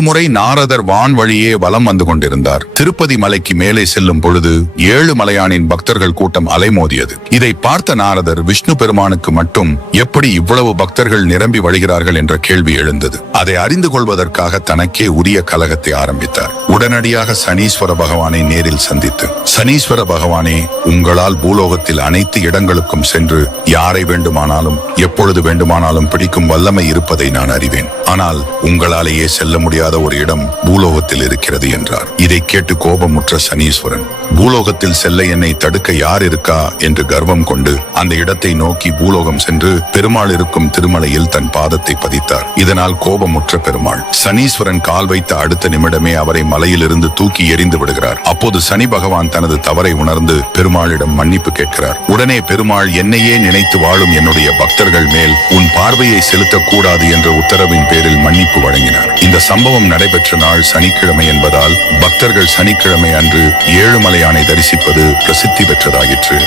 ஒருமுறை நாரதர் வான் வழியே வலம் வந்து கொண்டிருந்தார். திருப்பதி மலைக்கு மேலே செல்லும் பொழுது ஏழுமலையானின் பக்தர்கள் கூட்டம் அலைமோதியது. இதை பார்த்த நாரதர் விஷ்ணு பெருமானுக்கு மட்டும் எப்படி இவ்வளவு பக்தர்கள் நிரம்பி வழிகிறார்கள் என்ற கேள்வி எழுந்தது. அதை அறிந்து கொள்வதற்காக தனக்கே உரிய கலகத்தை ஆரம்பித்தார். உடனடியாக சனீஸ்வர பகவானை நேரில் சந்தித்து, சனீஸ்வர பகவானே, உங்களால் பூலோகத்தில் அனைத்து இடங்களுக்கும் சென்று யாரை வேண்டுமானாலும் எப்பொழுது வேண்டுமானாலும் பிடிக்கும் வல்லமை இருப்பதை நான் அறிவேன். ஆனால் உங்களாலேயே செல்ல முடியாத ஒரு இடம் பூலோகத்தில் இருக்கிறது என்றார். இதை கேட்டு கோபமுற்ற சனீஸ்வரன், பூலோகத்தில் செல்ல என்னை தடுக்க யார் இருக்கா என்று கர்வம் கொண்டு அந்த இடத்தை நோக்கி பூலோகம் சென்று பெருமாள் இருக்கும் திருமலையில் தன் பாதத்தை பதித்தார். இதனால் கோபமுற்ற பெருமாள் சனீஸ்வரன் கால் வைத்த அடுத்த நிமிடமே அவரை மலையிலிருந்து தூக்கி எறிந்து விடுகிறார். அப்போது சனி பகவான் தனது தவறை உணர்ந்து பெருமாளிடம் மன்னிப்பு கேட்கிறார். உடனே பெருமாள், என்னையே நினைத்து வாழும் என்னுடைய பக்தர்கள் மேல் உன் பார்வையை செலுத்தக்கூடாது என்ற உத்தரவின் பேரில் மன்னிப்பு வழங்கினார். இந்த சம்பவம் நடைபெற்ற நாள் சனிக்கிழமை என்பதால் பக்தர்கள் சனிக்கிழமை அன்று ஏழுமலையானை தரிசிப்பது பிரசித்தி பெற்றதாயிற்று.